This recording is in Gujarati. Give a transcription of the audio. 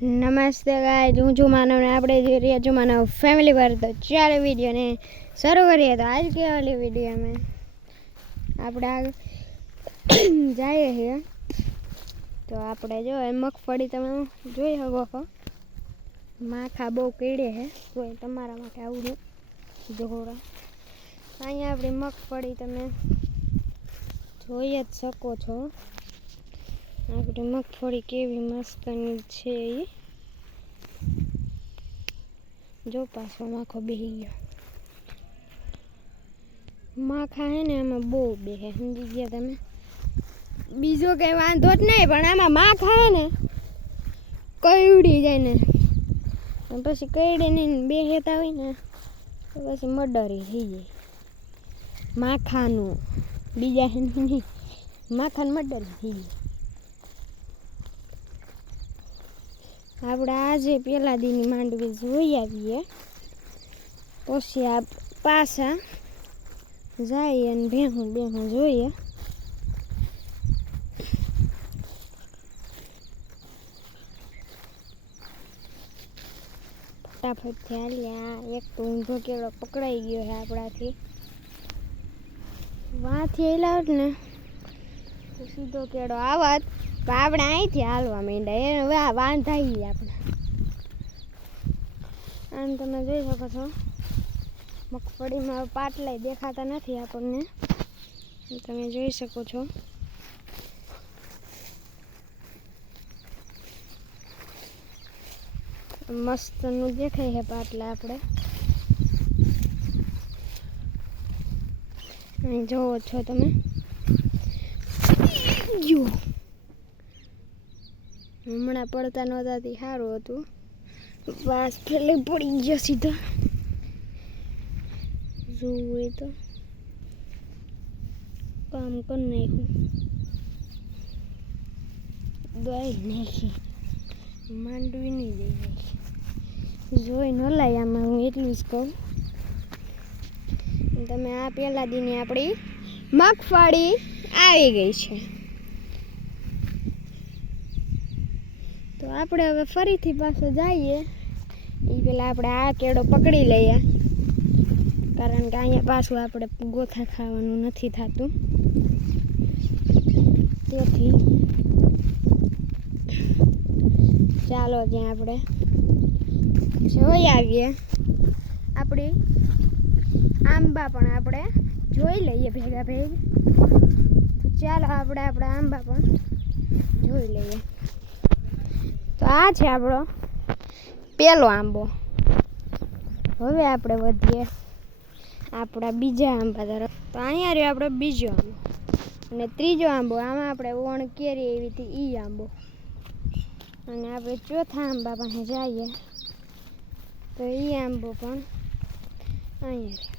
નમસ્તે ગાય હું છું માનવ ને આપણે જોઈ રહ્યા છું માનવ ફેમિલી પર, તો ચાલો વિડીયોને શરૂ કરીએ. તો આજ કહેવાલી વીડિયો અમે. આપણે આ જઈએ છીએ. તો આપણે જો એ મગફળી તમે જોઈ શકો છો. માખા બહુ કીડે છે એ તમારા માટે આવું જોડા અહીંયા આપણી મગફળી તમે જોઈ જ શકો છો. આપણી મગફળી કેવી મસ્તની છે એ. જો પાછો માખો બેહી ગયો. માખા હે ને આમાં બહુ બેહે, સમજી ગયા તમે? બીજો કઈ વાંધો જ નહીં, પણ આમાં માખા હે ને કઈડી જાય ને. પછી કઈડે નહીં બેહેતા હોય ને પછી મડરી થઈ જાય. માખાનું બીજા હે નહીં, માખાનું મડરી થઈ જાય. આપણે આજે પેલા દીની માંડવી જોઈ આવીએ. પછી આ પાછા જઈએ અને ભેહું બેહું જોઈએ. ફટાફટ ફટાફટથી હાલ્યા. એક તો ઊંધો કેળો પકડાઈ ગયો છે આપણાથી. વાંથી હેલાવટ ને સીધો કેળો આવત. આપણે અહીંથી હાલવા માંડ્યા. એને વા વાંધાઈ આપણે. આમ તમે જોઈ શકો છો. મગફળીમાં પાટલાય દેખાતા નથી આપણને. તમે જોઈ શકો છો. મસ્તનું દેખાય છે પાટલા આપણે. અહીં જોવો છો તમે. જો હમણાં પડતા નહોતા તે સારું હતું. વાસ ફેલે પડી ગયો સીધો. જોવું હોય તો. કામ કરી નાખ્યું. દોઈ નાખી. માંડવી નહીં દઈ નાખી. જોઈ ન લાય આમાં હું એટલું જ કહું. તમે આ પહેલા દીની આપણી મગફળી આવી ગઈ છે. તો આપણે હવે ફરીથી પાછો જઈએ. એ પેલા આપણે આ કેળો પકડી લઈએ. કારણ કે અહીંયા પાછું આપણે ગોથા ખાવાનું નથી થતું. તેથી ચાલો ત્યાં આપણે જોઈ આવીએ. આપણી આંબા પણ આપણે જોઈ લઈએ ભેગા ભેગ. તો ચાલો આપણે આપણા આંબા પણ જોઈ લઈએ. આ છે આપણો પેલો આંબો. હવે આપણે વધીએ આપણા બીજા આંબા તરફ. તો અહીંયા રહ્યો આપણો બીજો આંબો. અને ત્રીજો આંબો, આમાં આપણે ઓણ કેરી એવી હતી ઈ આંબો. અને આપણે ચોથા આંબા પાસે જઈએ. તો એ આંબો પણ અહીંયા રહ્યો.